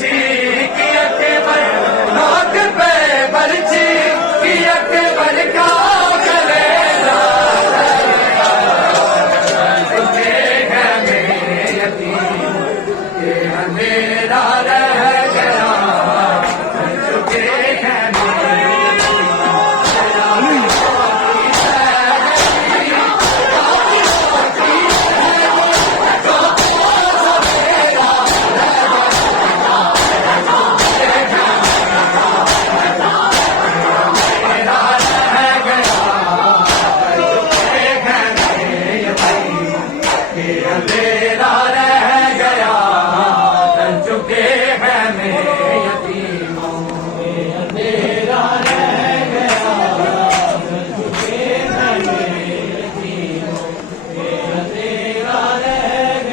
बरछी की अकबर नोक पे बरछी की अकबर का गलेला चुके हैं मेरे यतीम ये अंधेरा रह गया चुके हैं मेरे अंधेरा रह गया चल चुके हैं मेरे